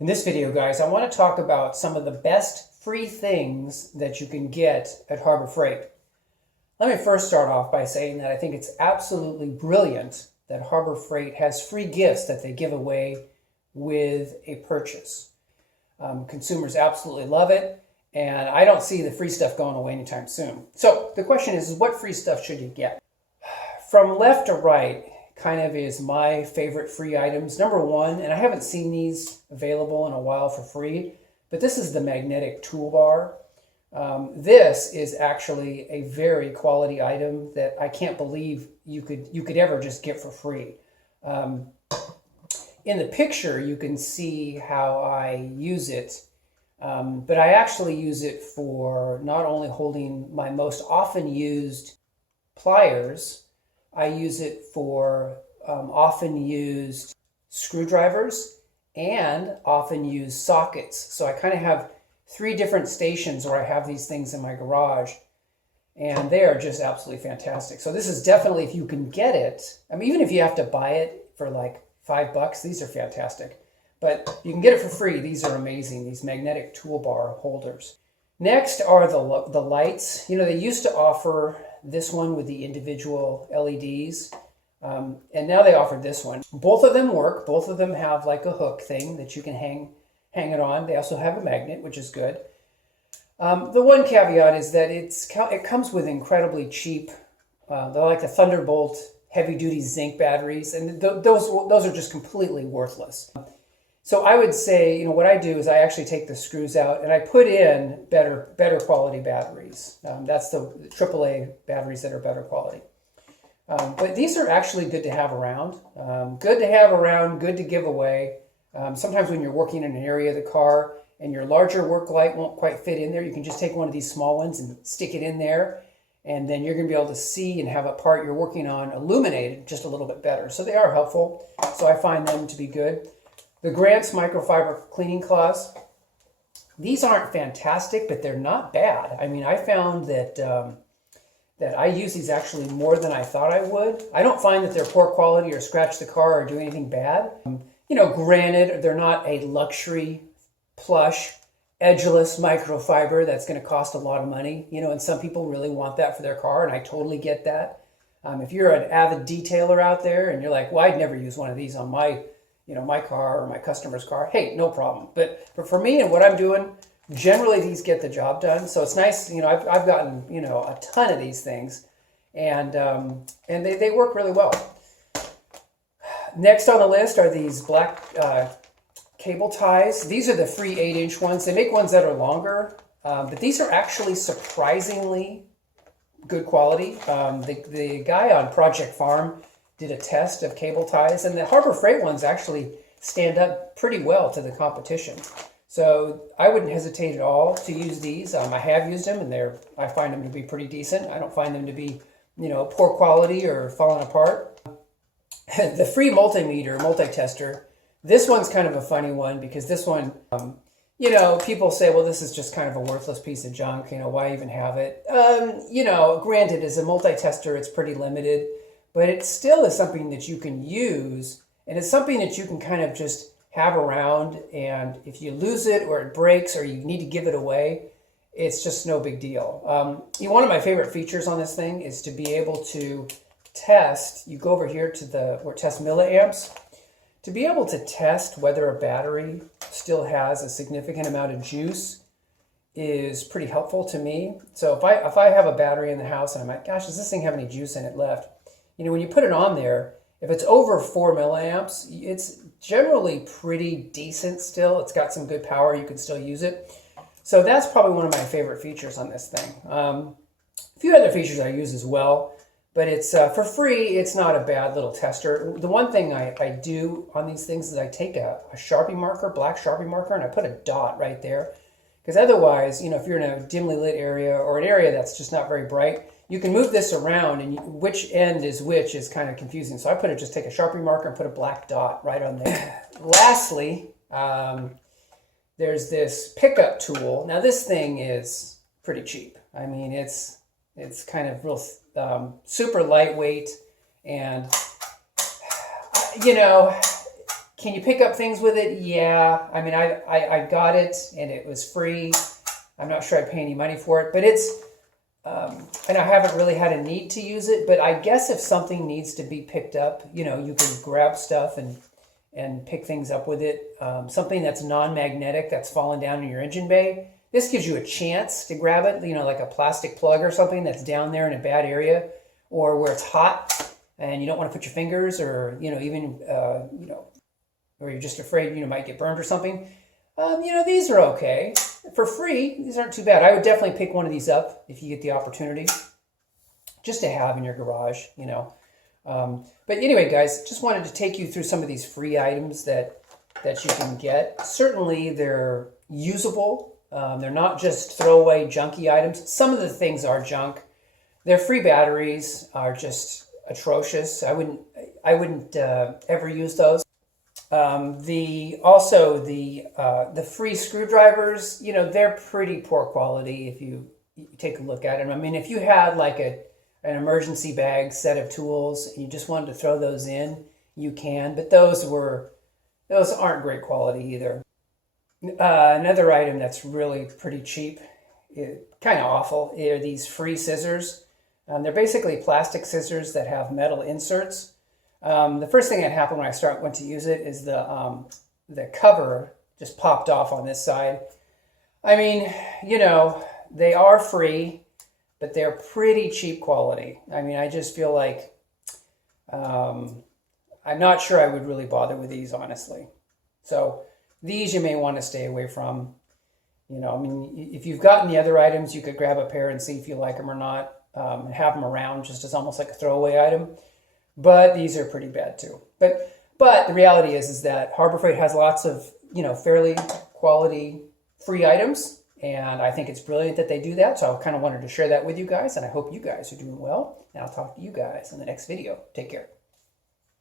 In this video, guys, I want to talk about some of the best free things that you can get at Harbor Freight. Let me first start off by saying that I think it's absolutely brilliant that Harbor Freight has free gifts that they give away with a purchase. Consumers absolutely love it, and I don't see the free stuff going away anytime soon. So the question is what free stuff should you get? From left to right kind of is my favorite free items. Number one, and I haven't seen these available in a while for free, but this is the magnetic toolbar. This is actually a very quality item that I can't believe you could ever just get for free. In the picture, you can see how I use it, but I actually use it for not only holding my most often used pliers, I use it for often used screwdrivers and often used sockets. So I kind of have three different stations where I have these things in my garage, and they are just absolutely fantastic. So this is definitely, if you can get it, I mean, even if you have to buy it for like $5, these are fantastic. But you can get it for free. These are amazing, these magnetic toolbar holders. Next are the lights. You know, they used to offer this one with the individual LEDs, and now they offer this one. Both of them work. Both of them have like a hook thing that you can hang it on. They also have a magnet, which is good. The one caveat is that it comes with incredibly cheap, they're like the Thunderbolt heavy-duty zinc batteries, and those are just completely worthless. So I would say, you know, what I do is I actually take the screws out and I put in better quality batteries. That's the AAA batteries that are better quality. But these are actually good to have around. Good to have around, good to give away. Sometimes when you're working in an area of the car and your larger work light won't quite fit in there, you can just take one of these small ones and stick it in there, and then you're going to be able to see and have a part you're working on illuminated just a little bit better. So they are helpful. So I find them to be good. The Grant's microfiber cleaning cloths. These aren't fantastic, but they're not bad. I mean, I found that that I use these actually more than I thought I would. I don't find that they're poor quality or scratch the car or do anything bad. You know, granted, they're not a luxury, plush, edgeless microfiber that's going to cost a lot of money. You know, and some people really want that for their car, and I totally get that. If you're an avid detailer out there and you're like, well, I'd never use one of these on my car or my customer's car, hey, no problem. But for me and what I'm doing, generally these get the job done. So it's nice, you know, I've gotten, you know, a ton of these things, and they work really well. Next on the list are these black cable ties. These are the free 8-inch ones. They make ones that are longer, but these are actually surprisingly good quality. The guy on Project Farm did a test of cable ties, and the Harbor Freight ones actually stand up pretty well to the competition. So I wouldn't hesitate at all to use these. I have used them, and I find them to be pretty decent. I don't find them to be, you know, poor quality or falling apart. The free multi-tester, this one's kind of a funny one because this one, you know, people say, well, this is just kind of a worthless piece of junk. You know, why even have it? You know, granted, as a multi-tester, it's pretty limited, but it still is something that you can use, and it's something that you can kind of just have around, and if you lose it or it breaks or you need to give it away, it's just no big deal. One of my favorite features on this thing is to be able to test. You go over here to where it tests milliamps, to be able to test whether a battery still has a significant amount of juice is pretty helpful to me. So if I have a battery in the house and I'm like, gosh, does this thing have any juice in it left? You know, when you put it on there, if it's over 4 milliamps, it's generally pretty decent still. It's got some good power. You can still use it. So that's probably one of my favorite features on this thing. A few other features I use as well, but it's for free. It's not a bad little tester. The one thing I do on these things is I take a Sharpie marker, black Sharpie marker, and I put a dot right there. Because otherwise, you know, if you're in a dimly lit area or an area that's just not very bright, you can move this around, and which end is which is kind of confusing. So I just take a Sharpie marker and put a black dot right on there. Lastly, there's this pickup tool. Now this thing is pretty cheap. I mean, it's kind of real super lightweight, and you know, Can you pick up things with it? Yeah. I mean, I got it and it was free. I'm not sure I'd pay any money for it, but it's, and I haven't really had a need to use it, but I guess if something needs to be picked up, you know, you can grab stuff and pick things up with it. Something that's non-magnetic that's fallen down in your engine bay. This gives you a chance to grab it, you know, like a plastic plug or something that's down there in a bad area or where it's hot and you don't want to put your fingers or, you know, even, you know, or you're just afraid, you know, might get burned or something. You know, these are okay. For free, these aren't too bad. I would definitely pick one of these up if you get the opportunity just to have in your garage, you know. But anyway, guys, just wanted to take you through some of these free items that you can get. Certainly, they're usable. They're not just throwaway junky items. Some of the things are junk. Their free batteries are just atrocious. I wouldn't ever use those. The free screwdrivers, you know, they're pretty poor quality if you take a look at them. I mean, if you had like an emergency bag set of tools and you just wanted to throw those in, you can, but those aren't great quality either. Another item that's really pretty cheap, kind of awful, are these free scissors. They're basically plastic scissors that have metal inserts. The first thing that happened when I went to use it is the cover just popped off on this side. I mean, you know, they are free, but they're pretty cheap quality. I mean, I just feel like I'm not sure I would really bother with these, honestly. So these you may want to stay away from. You know, I mean, if you've gotten the other items, you could grab a pair and see if you like them or not, and have them around just as almost like a throwaway item. But these are pretty bad too. But the reality is that Harbor Freight has lots of, you know, fairly quality free items. And I think it's brilliant that they do that. So I kind of wanted to share that with you guys. And I hope you guys are doing well. And I'll talk to you guys in the next video. Take care.